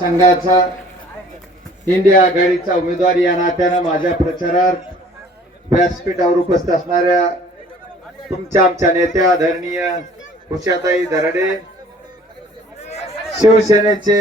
संघाचा इंडिया आघाडीचा उमेदवार या नात्यानं माझ्या प्रचारात व्यासपीठावर उपस्थित असणाऱ्या तुमच्या आमच्या नेत्या आदरणीय उषाताई दराडे शिवसेनेचे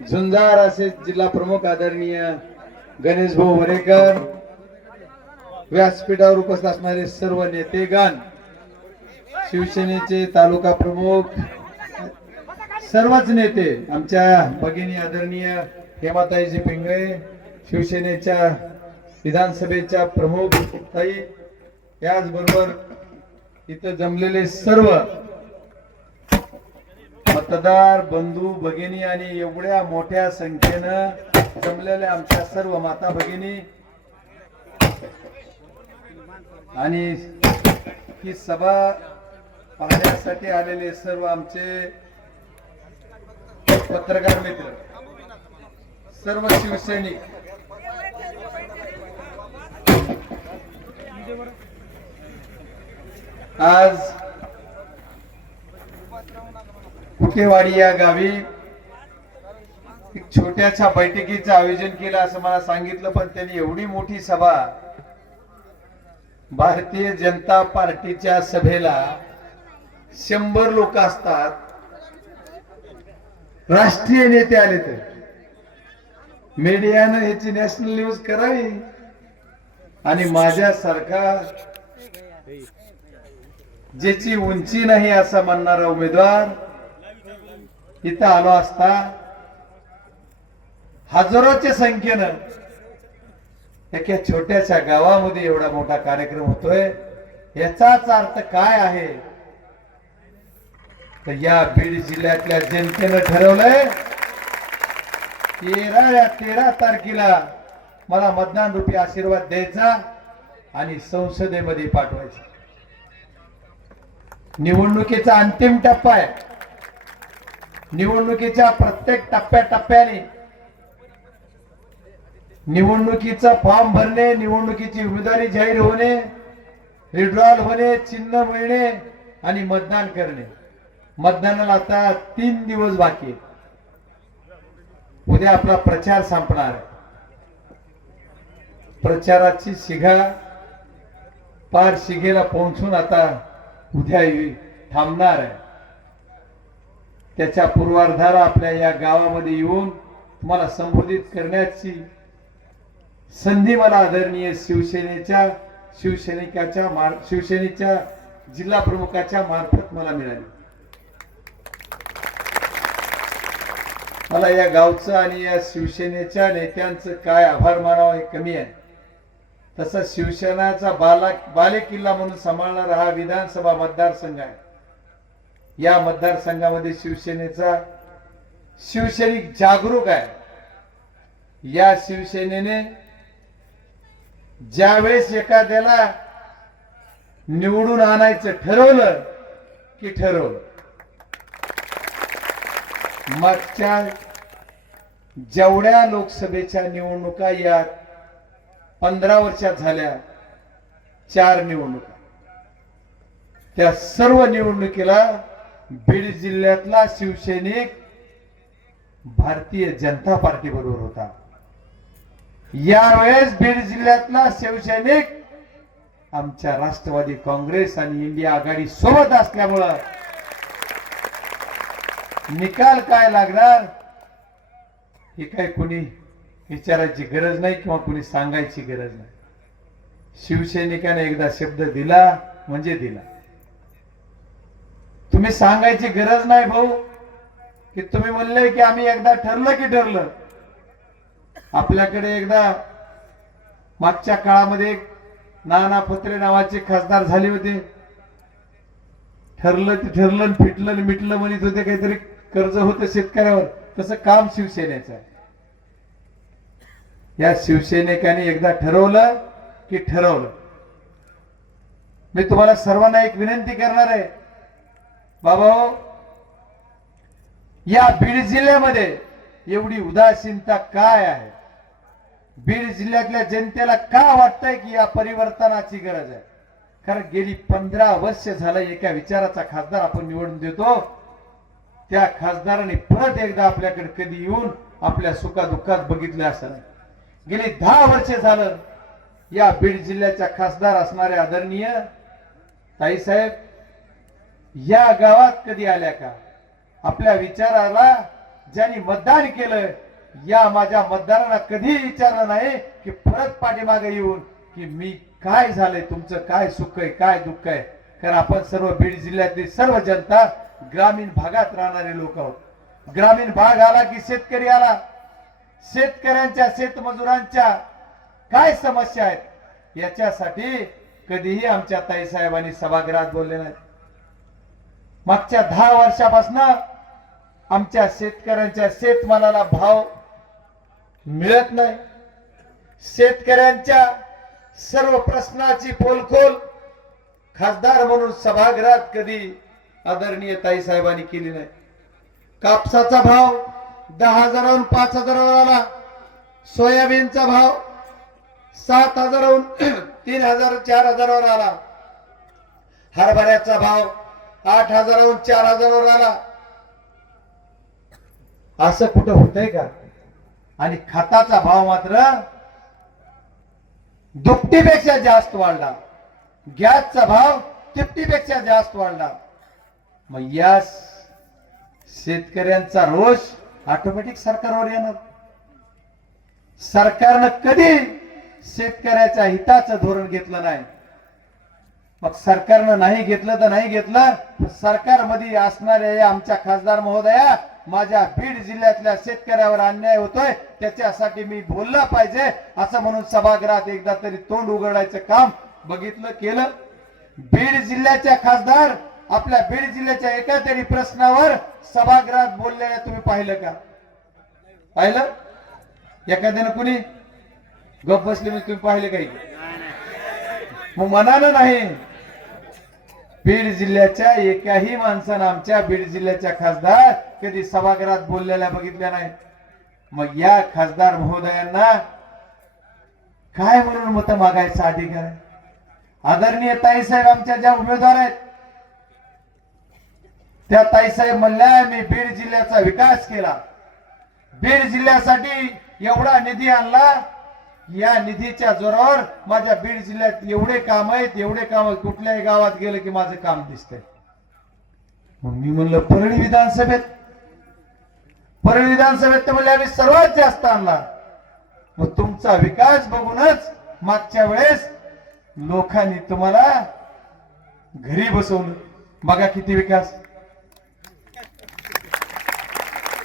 झुंजार असे जिल्हा प्रमुख आदरणीय गणेश भाऊ वरेकर व्यासपीठावर उपस्थित असणारे सर्व नेतेगण शिवसेनेचे तालुका प्रमुख सर्वच नेते आमच्या भगिनी आदरणीय हेमाताईजी पिंगळे शिवसेनेच्या विधानसभेच्या प्रमुख ताई याचबरोबर इथं जमलेले सर्व मतदार बंधू भगिनी आणि एवढ्या मोठ्या संख्येनं जमलेल्या आमच्या सर्व माता भगिनी आणि ही सभा पाहण्यासाठी आलेले सर्व आमचे पत्रकार मित्र सर्व शिवसैनिक. आज कुकेवाडी या गावी एक छोट्याशा बैठकीचं आयोजन केलं असं मला सांगितलं पण त्यांनी एवढी मोठी सभा भारतीय जनता पार्टीच्या सभेला शंभर लोक असतात. राष्ट्रीय नेते आले तर. मीडियानं ह्याची नॅशनल न्यूज करावी. आणि माझ्यासारखा ज्याची उंची नाही असं म्हणणारा उमेदवार इथं आलो असता हजारोच्या संख्येनं एका छोट्याशा गावामध्ये एवढा मोठा कार्यक्रम होतोय. याचाच अर्थ काय आहे? तर या बीड जिल्ह्यातल्या जनतेनं ठरवलंय तेरा या तेरा तारखेला मला मतदान रुपी आशीर्वाद द्यायचा आणि संसदेमध्ये पाठवायचा. निवडणुकीचा अंतिम टप्पा आहे. निवडणुकीच्या प्रत्येक टप्प्याटप्प्याने निवडणुकीचा फॉर्म भरणे निवडणुकीची उमेदवारी जाहीर होणे विड्रॉल होणे चिन्ह मिळणे आणि मतदान करणे. मतदानाला आता तीन दिवस बाकी उद्या आपला प्रचार संपणार प्रचाराची शिघा पार शिगेला पोहोचून आता उद्या थांबणार आहे. त्याच्या पूर्वार्धाला आपल्या या गावामध्ये येऊन तुम्हाला संबोधित करण्याची संधी मला आदरणीय शिवसेनेच्या शिवसैनिकाच्या मार शिवसेनेच्या जिल्हा प्रमुखाच्या मार्फत मला मिळाली. मला या गावचं आणि या शिवसेनेच्या नेत्यांचं काय आभार मानावं हे कमी आहे. तसं शिवसेनाचा बाला बाले किल्ला म्हणून सांभाळणारा हा विधानसभा मतदारसंघ आहे. या मतदारसंघामध्ये शिवसेनेचा शिवसैनिक जागरूक आहे. या शिवसेनेने ज्यावेळेस एखाद्याला निवडून आणायचं ठरवलं की ठरवलं. मागच्या जेवढ्या लोकसभेच्या निवडणुका या पंधरा वर्षात झाल्या चार निवडणुका. त्या सर्व निवडणुकीला बीड जिल्ह्यातला शिवसैनिक भारतीय जनता पार्टी बरोबर होता. यावेळेस बीड जिल्ह्यातला शिवसैनिक आमच्या राष्ट्रवादी काँग्रेस आणि इंडिया आघाडी सोबत असल्यामुळं निकाल काय लागणार? हे काय कोणी विचारायची गरज नाही किंवा कोणी सांगायची गरज नाही. शिवसैनिकाने एकदा शब्द दिला म्हणजे दिला. तुम्ही सांगायची गरज नाही भाऊ. की तुम्ही म्हणले की आम्ही एकदा ठरलं की ठरलं. आपल्याकडे एकदा मागच्या काळामध्ये एक नाना पत्रे नावाचे खासदार झाले होते. ठरलं ते ठरलं फिटलं मिटलं म्हणत होते काहीतरी कर्ज होतं शेतकऱ्यावर तसं काम शिवसेनेचं. आहे या शिवसैनिकांनी एकदा ठरवलं की ठरवलं. मी तुम्हाला सर्वांना एक विनंती करणार आहे. बाबा हो, या बीड जिल्ह्यामध्ये एवढी उदासीनता काय आहे? बीड जिल्ह्यातल्या जनतेला का वाटतंय की या परिवर्तनाची गरज आहे? कारण गेली पंधरा वर्ष झालं एका विचाराचा खासदार आपण निवडून देतो. त्या खासदाराने परत एकदा आपल्याकडे कधी येऊन आपल्या सुखादुःखात बघितलं असं गेली दहा वर्षे झालं या बीड जिल्ह्याच्या खासदार असणारे आदरणीय ताईसाहेब या गावात कधी आल्या का? आपल्या विचाराला ज्यांनी मतदान केलं या माझ्या मतदारांना कधी विचारलं नाही की परत पाठीमागे येऊन की मी काय झालंय तुमचं काय सुख आहे काय दुःख आहे? कारण आपण सर्व बीड जिल्ह्यातली सर्व जनता ग्रामीण भागात राहणारे लोक. आहोत ग्रामीण भाग आला की शेतकरी आला. शेतकऱ्यांच्या शेतमजुरांच्या काय समस्या आहेत? याच्यासाठी कधीही आमच्या ताई साहेबांनी सभागृहात बोलले नाहीत. मागच्या दहा वर्षापासून आमच्या शेतकऱ्यांच्या शेतमालाला भाव मिळत नाही. शेतकऱ्यांच्या सर्व प्रश्नाची पोलखोल खासदार म्हणून सभागृहात कधी आदरणीय ताई साहेबांनी केली नाही कापसाचा भाव दहा हजाराहून पाच हजारावर आला. सोयाबीनचा भाव सात हजाराहून तीन हजार चार हजारावर आला. हरभऱ्याचा भाव आठ हजाराहून चार हजारावर आला. असं कुठं होतंय का? आणि खताचा भाव मात्र दुपटीपेक्षा जास्त वाढला. गॅसचा भाव तिपटीपेक्षा जास्त वाढला. मग या शेतकऱ्यांचा रोष ऑटोमॅटिक सरकारवर येणार. सरकारनं कधी शेतकऱ्याच्या हिताचं धोरण घेतलं नाही? मग सरकारनं नाही घेतलं तर नाही घेतलं सरकारमध्ये असणाऱ्या या आमच्या खासदार महोदया माझ्या बीड जिल्ह्यातल्या शेतकऱ्यावर अन्याय होतोय त्याच्यासाठी मी बोललं पाहिजे असं म्हणून सभागृहात एकदा तरी तोंड उघडायचं काम बघितलं केलं. बीड जिल्ह्याच्या खासदार आपल्या बीड जिल्ह्याच्या एका तरी प्रश्नावर सभागृहात बोललेल्या तुम्ही पाहिलं का? पाहिलं? एखाद्यानं कुणी गप बसले म्हणजे तुम्ही पाहिले काही? मग मनानं नाही. बीड जिल्ह्याच्या एकाही माणसानं आमच्या बीड जिल्ह्याच्या खासदार कधी सभागृहात बोललेल्या बघितल्या नाही. मग या खासदार महोदयांना काय म्हणून मत मागायचा अधिकार आहे? आदरणीय ताईसाहेब आमच्या ज्या उमेदवार आहेत त्या ताईसाहेब म्हणल्या मी बीड जिल्ह्याचा विकास केला. बीड जिल्ह्यासाठी एवढा निधी आणला. या निधीच्या जोरावर माझ्या बीड जिल्ह्यात एवढे काम आहेत एवढे काम कुठल्याही गावात गेलं की माझं काम दिसतंय. मग मी म्हणलं परळी विधानसभेत. परळी विधानसभेत तर म्हणले आम्ही सर्वात जास्त आणला. मग तुमचा विकास बघूनच मागच्या वेळेस लोकांनी तुम्हाला घरी बसवलं. बघा किती विकास.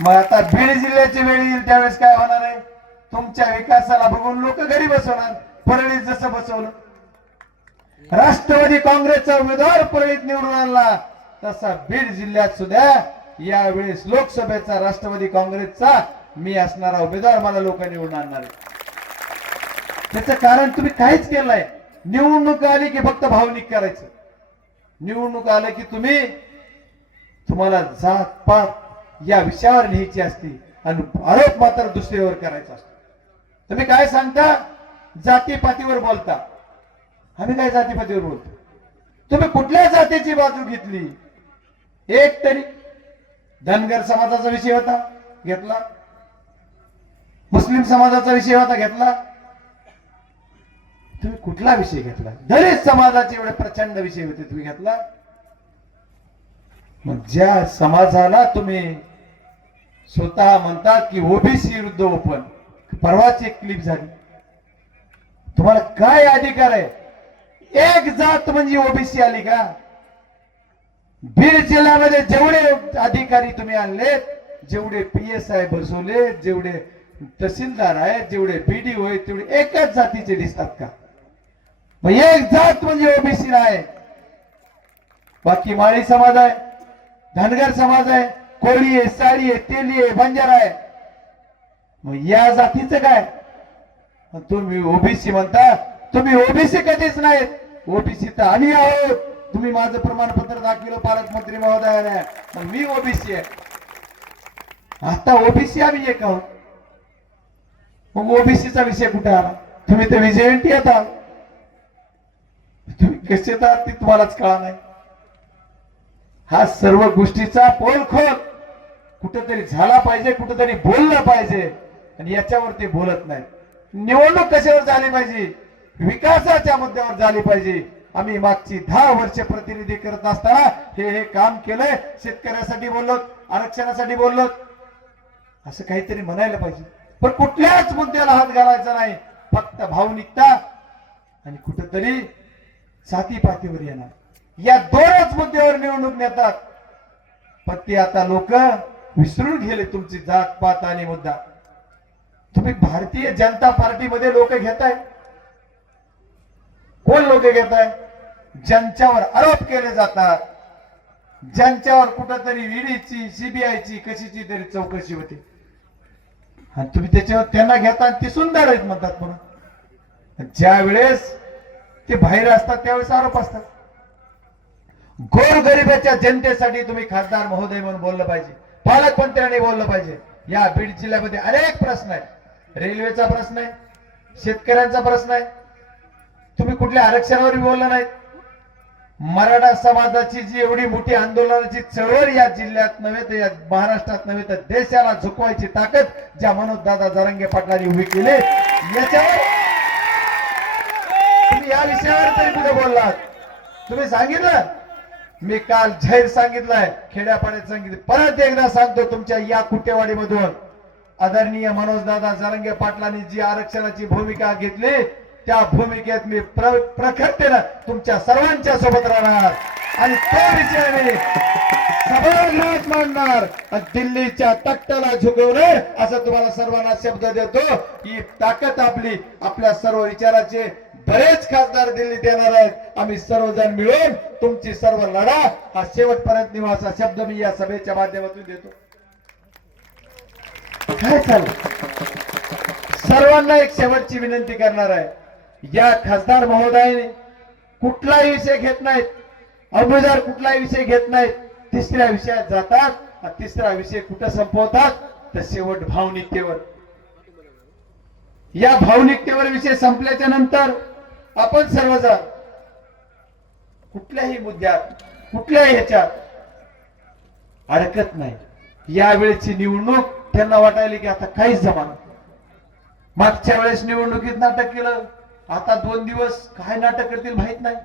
मग आता बीड जिल्ह्याची वेळ येईल त्यावेळेस काय होणार आहे? तुमच्या विकासाला बघून लोक घरी बसवणार परळीत जसं बसवलं. राष्ट्रवादी काँग्रेसचा उमेदवार परळीत निवडून आणला तसा बीड जिल्ह्यात सुद्धा यावेळेस लोकसभेचा राष्ट्रवादी काँग्रेसचा मी असणारा उमेदवार मला लोक निवडून आणणार त्याच त्याचं कारण तुम्ही काहीच केलं नाही. निवडणूक आली की फक्त भावनिक करायचं. निवडणूक आलं की तुम्ही तुम्हाला जात पात या विषयावर लिहायची असती आणि आरोप मात्र दुसरीवर करायचा असतो. तुम्ही काय सांगता? जातीपातीवर बोलता. आम्ही काय जातीपातीवर बोलतो? तुम्ही कुठल्या जातीची बाजू घेतली? एक तरी. धनगर समाजाचा विषय होता घेतला. मुस्लिम समाजाचा विषय होता घेतला. तुम्ही कुठला विषय घेतला? दलित समाजाचे एवढे प्रचंड विषय होते तुम्ही घेतला? मग ज्या समाजाला तुम्ही स्वतः म्हणतात की ओबीसी विरुद्ध ओपन परवाच एक क्लिप झाली. तुम्हाला काय अधिकार आहे? एक जात म्हणजे ओबीसी आली का? बीड जिल्ह्यामध्ये जेवढे अधिकारी तुम्ही आणलेत जेवढे पी एस आय बसवले जेवढे तहसीलदार आहेत जेवढे बीडीओ आहेत तेवढे एकाच जातीचे दिसतात का? मग एक जात म्हणजे ओबीसी आहे बाकी माळी समाज आहे धनगर समाज आहे कोळी आहे साळी आहे तेली आहे बंजारा आहे. मग या जातीचं काय? तुम्ही ओबीसी म्हणता. तुम्ही ओबीसी कधीच नाहीत. ओबीसी तर आम्ही आहोत. तुम्ही माझं प्रमाणपत्र दाखविलं पालकमंत्री महोदयाने. मग मी ओबीसी आहे. आता ओबीसी आम्ही एक आहोत. मग ओबीसीचा विषय कुठे आला? तुम्ही तर विजयंती आता. तुम्ही कसे येतात ते तुम्हालाच कळा नाही. हा सर्व गोष्टीचा पोलखोल. कुठेतरी झाला पाहिजे कुठेतरी बोललं पाहिजे. आणि याच्यावर ते बोलत नाही निवडणूक कशावर झाली पाहिजे? विकासाच्या मुद्द्यावर झाली पाहिजे. आम्ही मागची दहा वर्ष प्रतिनिधी करत असताना हे हे काम केलंय. शेतकऱ्यासाठी बोललो आरक्षणासाठी बोललो असं काहीतरी म्हणायला पाहिजे. पण कुठल्याच मुद्द्याला हात घालायचा नाही. फक्त भावनिकता आणि कुठंतरी जातीपातीवर येणार. या दोनच मुद्द्यावर निवडणूक नेतात. पण ते आता लोक विसरून गेले तुमची जात पात आणि मुद्दा. तुम्ही भारतीय जनता पार्टीमध्ये लोक घेताय. कोण लोक घेताय? ज्यांच्यावर आरोप केले जातात ज्यांच्यावर कुठंतरी ईडीची सीबीआयची कशीची तरी चौकशी होती. आणि तुम्ही त्याच्यावर त्यांना घेता आणि ते सुंदर आहेत म्हणतात म्हणून. ज्या वेळेस ते बाहेर असतात त्यावेळेस आरोप असतात. गोरगरिबाच्या जनतेसाठी तुम्ही खासदार महोदय म्हणून बोललं पाहिजे. पालकमंत्र्यांनी बोललं पाहिजे. या बीड जिल्ह्यामध्ये अनेक प्रश्न आहेत. रेल्वेचा प्रश्न आहे शेतकऱ्यांचा प्रश्न आहे. तुम्ही कुठल्या आरक्षणावर बोलला नाही. मराठा समाजाची जी एवढी मोठी आंदोलनाची चळवळ या जिल्ह्यात नव्हे तर या महाराष्ट्रात नव्हे तर देशाला झुकवायची ताकद ज्या मनोज दादा जरंगे पाटलांनी उभी केली याच्यावर तुम्ही या विषयावर तरी कुठे बोललात? तुम्ही सांगितलं? मी काल झैर सांगितलंय खेड्यापाड्यात सांगितलं. परत एकदा सांगतो तुमच्या या कुटेवाडीमधून. आदरणीय मनोजदादा जरंगे पाटलांनी जी आरक्षणाची भूमिका घेतली त्या भूमिकेत मी प्र- प्रखरतेनं तुमच्या सर्वांच्या सोबत राहणार. आणि तो विषय मी सभागृहात मांडणार. आणि दिल्लीच्या तख्ताला झुकवणे असं तुम्हाला सर्वांना शब्द देतो. ही ताकद आपली आपल्या सर्व विचाराचे बरेच खासदार दिल्लीत येणार आहेत. आम्ही सर्वजण मिळून तुमची सर्व लढा हा शेवटपर्यंत निवासा शब्द मी या सभेच्या माध्यमातून देतो. काय चालू सर्वांना एक शेवटची विनंती करणार आहे. या खासदार महोदयाने कुठलाही विषय घेत नाहीत. अगोदर कुठलाही विषय घेत नाहीत. तिसऱ्या विषयात जातात आणि तिसरा विषय कुठं संपवतात? तर शेवट भावनिकतेवर. या भावनिकतेवर विषय संपल्याच्या नंतर आपण सर्वजण कुठल्याही मुद्द्यात कुठल्याही ह्याच्यात अडकत नाही. यावेळेची निवडणूक त्यांना वाटायला की आता काहीच जमाना मागच्या वेळेस निवडणुकीत नाटक केलं आता दोन दिवस काय नाटक करतील माहीत नाही.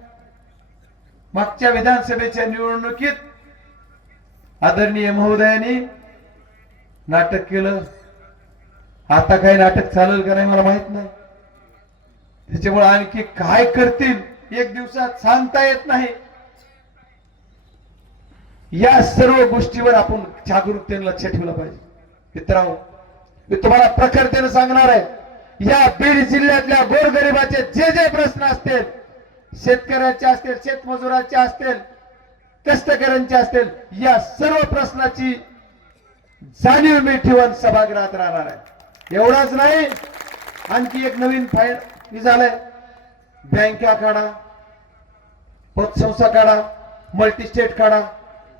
मागच्या विधानसभेच्या निवडणुकीत आदरणीय महोदयांनी नाटक केलं. आता काही नाटक चालेल का नाही मला माहीत नाही. त्याच्यामुळे आणखी काय करतील एक दिवसात सांगता येत नाही. या सर्व गोष्टीवर आपण जागरूकतेने लक्ष ठेवलं पाहिजे. मित्रांनो मी तुम्हाला प्रखरतेने सांगणार आहे या बीड जिल्ह्यातल्या गोरगरिबाचे जे जे प्रश्न असतील शेतकऱ्याचे असतील शेतमजुराचे असतील कष्टकऱ्यांचे असतील या सर्व प्रश्नाची जाणीव मी ठेवून सभागृहात राहणार आहे. एवढाच नाही आणखी एक नवीन फाईल झालंय बँका काढा पतसंस्था काढा मल्टीस्टेट काढा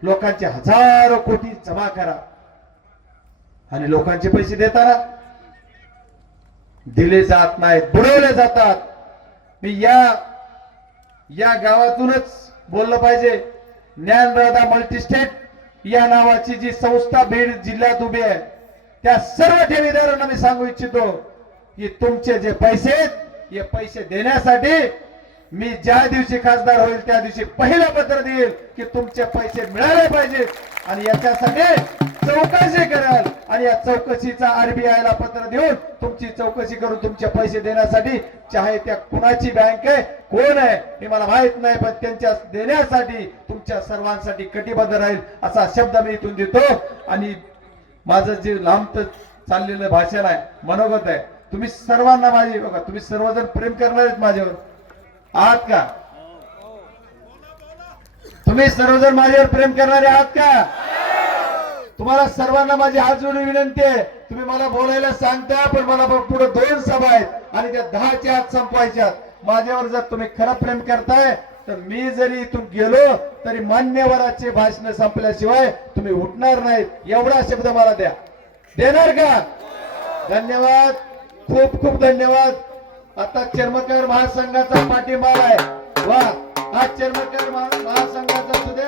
लोकांचे हजारो कोटी जमा करा. आणि लोकांचे पैसे देताना दिले जात नाहीत बुडवले जातात. मी या या गावातूनच बोललं पाहिजे. ज्ञानदादा मल्टीस्टेट या नावाची जी संस्था बीड जिल्ह्यात उभी आहे त्या सर्व ठेवीदारांना मी सांगू इच्छितो की तुमचे जे पैसे आहेत हे पैसे देण्यासाठी मी ज्या दिवशी खासदार होईल त्या दिवशी पहिलं पत्र देईल की तुमचे पैसे मिळाले पाहिजे. आणि याच्यासाठी चौकशी कराल. आणि या चौकशीचा आरबीआय ला पत्र देऊन तुमची चौकशी करून तुमचे पैसे देण्यासाठी चाहे त्या कुणाची बँक आहे कोण आहे हे मला माहीत नाही पण त्यांच्या देण्यासाठी तुमच्या सर्वांसाठी कटिबद्ध राहील असा शब्द मी इथून देतो. आणि माझं जे लांब चाललेलं भाषण आहे मनोगत आहे तुम्ही सर्वांना माझी बघा तुम्ही सर्वजण प्रेम करणार आहेत माझ्यावर. आहात का? तुम्ही सर्वजण माझ्यावर प्रेम करणारे आहात का? तुम्हाला सर्वांना माझी हात जोडून विनंती आहे. तुम्ही मला बोलायला सांगता पण मला पुढे दोन सभा आहेत आणि त्या दहाच्या आत संपवायच्या माझ्यावर जर तुम्ही खरं प्रेम करताय तर मी जरी इथून गेलो तरी मान्यवराचे भाषण संपल्याशिवाय तुम्ही उठणार नाहीत. एवढा शब्द मला द्या. देणार का? धन्यवाद. खूप खूप धन्यवाद. आता चर्मकार महासंघाचा पाठिंबा आहे. वा हा चर्मकार महासंघाचा सुद्धा